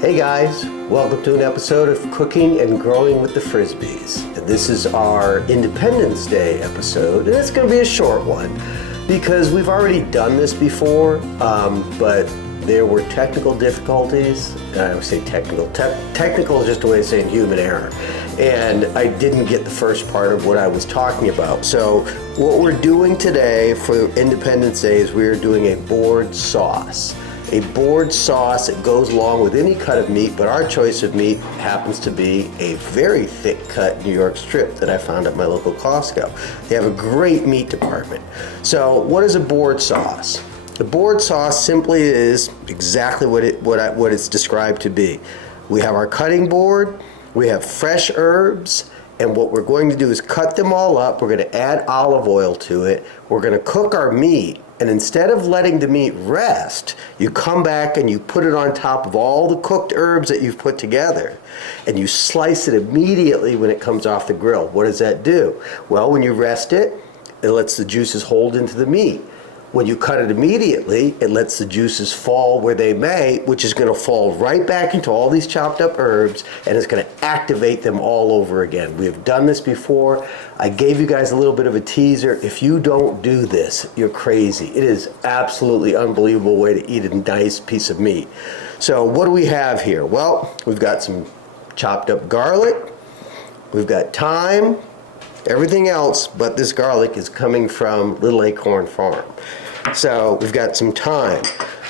Hey guys, welcome to an episode of Cooking and Growing with the Frisbys. This is our Independence Day episode, and it's going to be a short one because we've already done this before, but there were technical difficulties. I would say technical. Technical is just a way of saying human error. And I didn't get the first part of what I was talking about. So what we're doing today for Independence Day is we're doing a board sauce. A board sauce that goes along with any cut of meat, but our choice of meat happens to be a very thick cut New York strip that I found at my local Costco. They have a great meat department. So what is a board sauce? The board sauce simply is exactly what it's described to be. We have our cutting board, we have fresh herbs, and what we're going to do is cut them all up. We're going to add olive oil to it. We're going to cook our meat. And instead of letting the meat rest, you come back and you put it on top of all the cooked herbs that you've put together. And you slice it immediately when it comes off the grill. What does that do? Well, when you rest it, it lets the juices hold into the meat. When you cut it immediately, it lets the juices fall where they may, which is going to fall right back into all these chopped up herbs, and it's going to activate them all over again. We have done this before. I gave you guys a little bit of a teaser. If you don't do this, you're crazy. It is absolutely unbelievable way to eat a nice piece of meat. So what do we have here? Well, we've got some chopped up garlic. We've got thyme. Everything else but this garlic is coming from Little Acorn Farm. So we've got some thyme.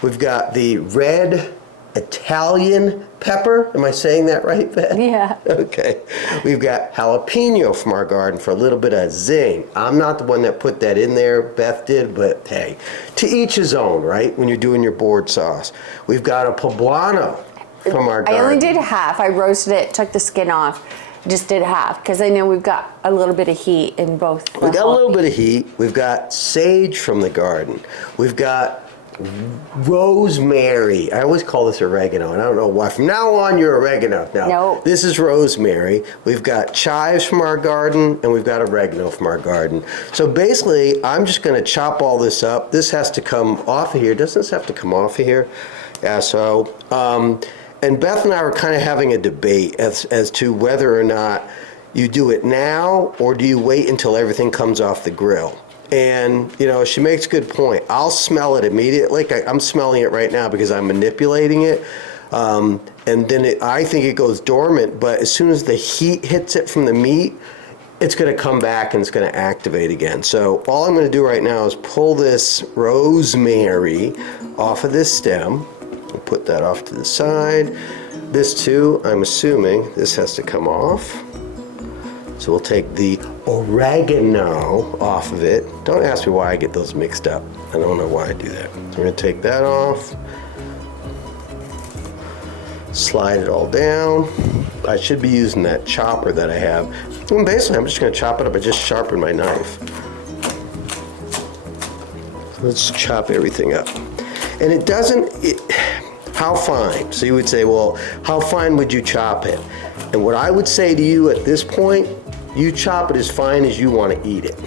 We've got the red Italian pepper. Am I saying that right, Beth? Yeah. Okay. We've got jalapeno from our garden for a little bit of zing. I'm not the one that put that in there. Beth did, but hey, to each his own, right? When you're doing your board sauce. We've got a poblano from our garden. I only did half. I roasted it, took the skin off. Just did half because I know we've got a little bit of heat in both. We've got a little bit of heat. We've got sage from the garden. We've got rosemary. I always call this oregano, and I don't know why. From now on, you're oregano. Now, Nope. This is rosemary. We've got chives from our garden, and we've got oregano from our garden. So basically, I'm just going to chop all this up. This has to come off of here. Doesn't this have to come off of here? Yeah, so... And Beth and I were kind of having a debate as to whether or not you do it now or do you wait until everything comes off the grill. And, you know, she makes a good point. I'll smell it immediately. I'm smelling it right now because I'm manipulating it. And then I think it goes dormant, but as soon as the heat hits it from the meat, it's going to come back and it's going to activate again. So all I'm going to do right now is pull this rosemary off of this stem. We'll put that off to the side. This too, I'm assuming this has to come off. So we'll take the oregano off of it. Don't ask me why I get those mixed up. I don't know why I do that. So we're going to take that off. Slide it all down. I should be using that chopper that I have. And basically, I'm just going to chop it up. I just sharpened my knife. So let's chop everything up. And it doesn't... How fine? So you would say, well, how fine would you chop it? And what I would say to you at this point, you chop it as fine as you want to eat it,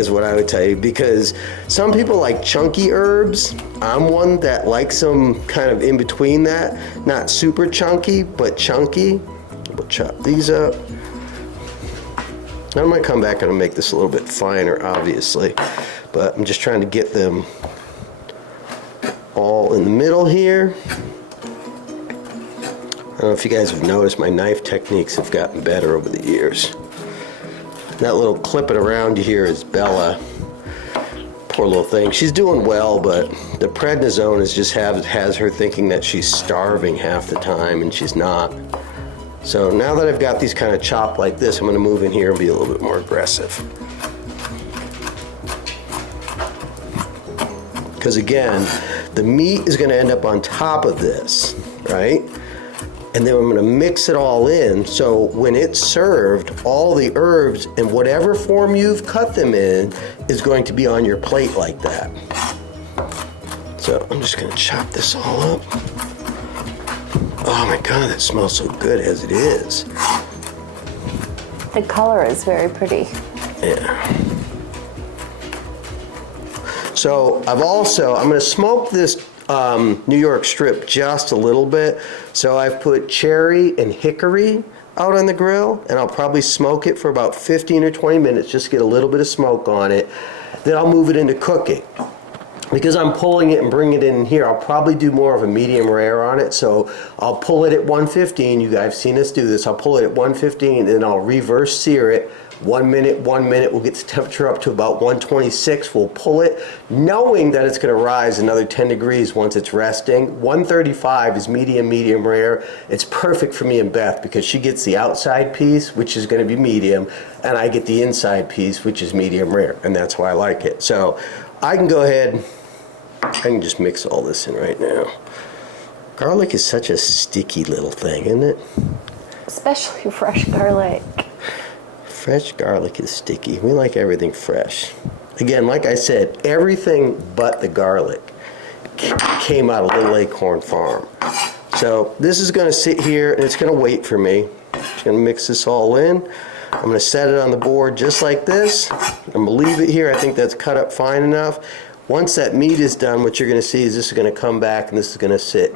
is what I would tell you. Because some people like chunky herbs. I'm one that likes them kind of in between that. Not super chunky, but chunky. We'll chop these up. I might come back and make this a little bit finer, obviously. But I'm just trying to get them all in the middle here. I don't know if you guys have noticed my knife techniques have gotten better over the years. That little clipping around here is Bella. Poor little thing. She's doing well, but the prednisone has her thinking that she's starving half the time, and she's not. So now that I've got these kind of chopped like this, I'm going to move in here and be a little bit more aggressive. Because again, the meat is going to end up on top of this, right? And then I'm going to mix it all in, so when it's served, all the herbs in whatever form you've cut them in is going to be on your plate like that. So I'm just going to chop this all up. Oh my God, that smells so good as it is. The color is very pretty. Yeah. So I'm going to smoke this New York strip just a little bit. So I've put cherry and hickory out on the grill, and I'll probably smoke it for about 15 or 20 minutes, just get a little bit of smoke on it. Then I'll move it into cooking. Because I'm pulling it and bringing it in here, I'll probably do more of a medium rare on it. So I'll pull it at 115. You guys have seen us do this. I'll pull it at 115, and I'll reverse sear it. 1 minute, 1 minute. We'll get the temperature up to about 126. We'll pull it, knowing that it's going to rise another 10 degrees once it's resting. 135 is medium, medium rare. It's perfect for me and Beth because she gets the outside piece, which is going to be medium, and I get the inside piece, which is medium rare, and that's why I like it. So I can go ahead. I can just mix all this in right now. Garlic is such a sticky little thing, isn't it? Especially fresh garlic. Fresh garlic is sticky. We like everything fresh. Again, like I said, everything but the garlic came out of Little Acorn Farm. So this is going to sit here and it's going to wait for me. Just going to mix this all in. I'm going to set it on the board just like this. I'm going to leave it here. I think that's cut up fine enough. Once that meat is done, what you're going to see is this is going to come back and this is going to sit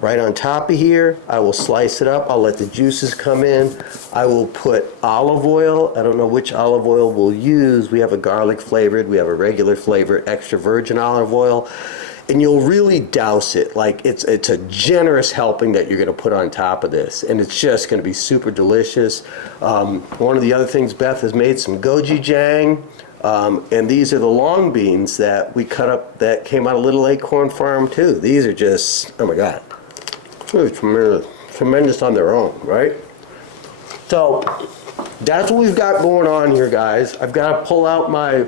right on top of here. I will slice it up. I'll let the juices come in. I will put olive oil. I don't know which olive oil we'll use. We have a garlic flavored. We have a regular flavored extra virgin olive oil. And you'll really douse it. Like it's a generous helping that you're going to put on top of this. And it's just going to be super delicious. One of the other things, Beth has made some gochujang. And these are the long beans that we cut up that came out of Little Acorn Farm too. These are just, oh my God. Tremendous on their own, right? So that's what we've got going on here, guys. I've got to pull out my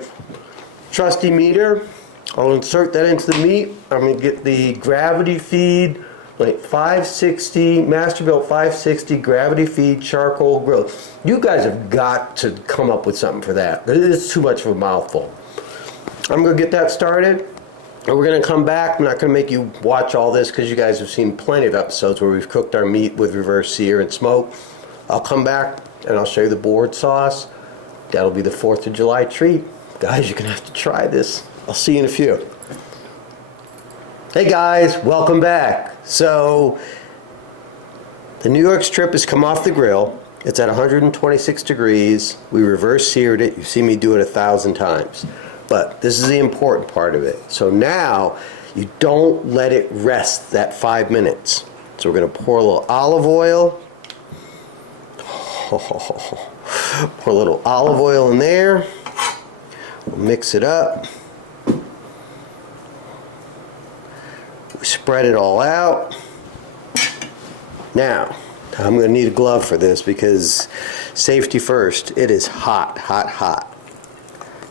trusty meter. I'll insert that into the meat. I'm going to get the gravity feed, like 560, Masterbuilt 560 gravity feed charcoal grill. You guys have got to come up with something for that. It's too much of a mouthful. I'm going to get that started. And we're going to come back. I'm not going to make you watch all this because you guys have seen plenty of episodes where we've cooked our meat with reverse sear and smoke. I'll come back and I'll show you the board sauce. That'll be the 4th of July treat. Guys, you're going to have to try this. I'll see you in a few. Hey guys, welcome back. So, the New York strip has come off the grill. It's at 126 degrees. We reverse seared it. You've seen me do it 1,000 times. But this is the important part of it. So now, you don't let it rest that 5 minutes. So we're going to pour a little olive oil. Pour a little olive oil in there. We'll mix it up. We spread it all out. Now, I'm going to need a glove for this because safety first. It is hot, hot, hot.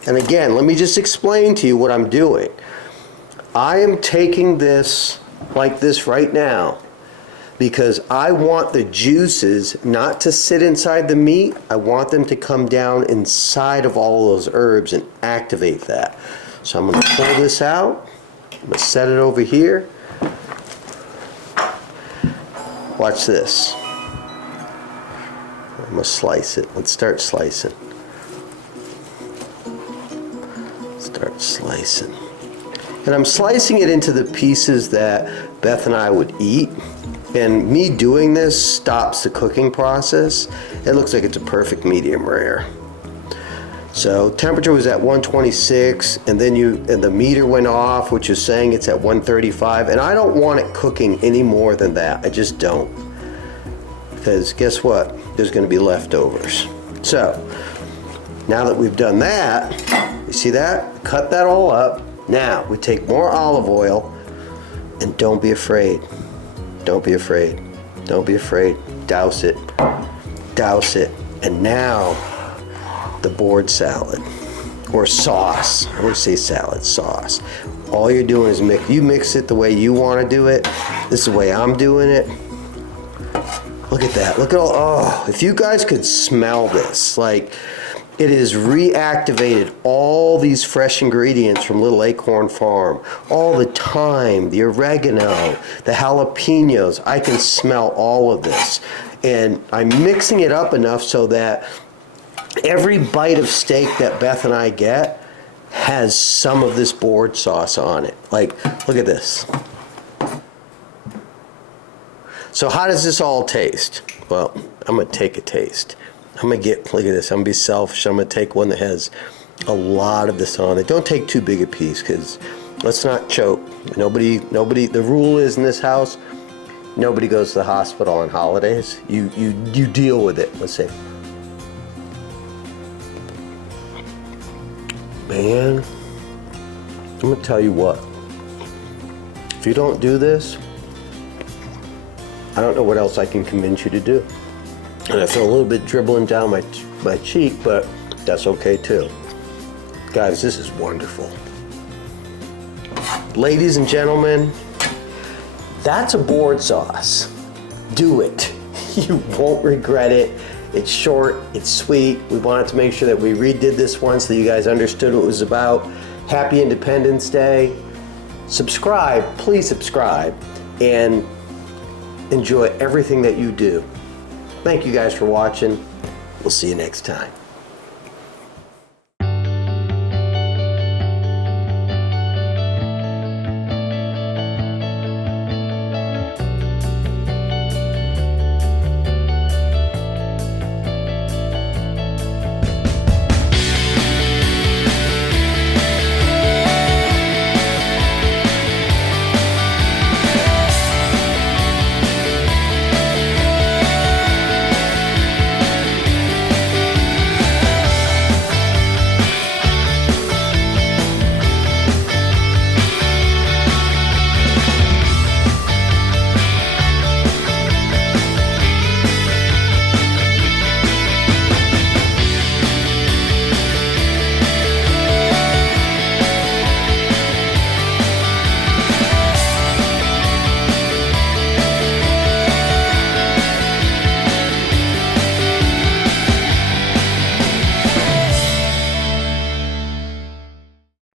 And again, let me just explain to you what I'm doing. I am taking this like this right now because I want the juices not to sit inside the meat. I want them to come down inside of all of those herbs and activate that. So I'm going to pull this out. I'm going to set it over here. Watch this. I'm going to slice it. Let's start slicing. Start slicing. And I'm slicing it into the pieces that Beth and I would eat. And me doing this stops the cooking process. It looks like it's a perfect medium rare. So temperature was at 126, and then the meter went off, which is saying it's at 135. And I don't want it cooking any more than that. I just don't. Because guess what? There's going to be leftovers. So now that we've done that, you see that? Cut that all up. Now we take more olive oil, and don't be afraid. Don't be afraid. Don't be afraid. Douse it. Douse it. And now the board salad or sauce. I would say salad, sauce. All you're doing is mix it the way you want to do it. This is the way I'm doing it. Look at that. Look at all, oh, if you guys could smell this, like it has reactivated all these fresh ingredients from Little Acorn Farm. All the thyme, the oregano, the jalapenos. I can smell all of this. And I'm mixing it up enough so that every bite of steak that Beth and I get has some of this board sauce on it. Like, look at this. So how does this all taste? Well, I'm gonna take a taste. I'm gonna get, look at this, I'm gonna be selfish. I'm gonna take one that has a lot of this on it. Don't take too big a piece, because let's not choke. Nobody, the rule is in this house, nobody goes to the hospital on holidays. You deal with it. Let's see. Man, I'm gonna tell you what. If you don't do this, I don't know what else I can convince you to do. And I feel a little bit dribbling down my cheek, but that's okay too. Guys, this is wonderful. Ladies and gentlemen, that's a board sauce. Do it. You won't regret it. It's short, it's sweet. We wanted to make sure that we redid this one so you guys understood what it was about. Happy Independence Day. Subscribe, please subscribe, and enjoy everything that you do. Thank you guys for watching. We'll see you next time.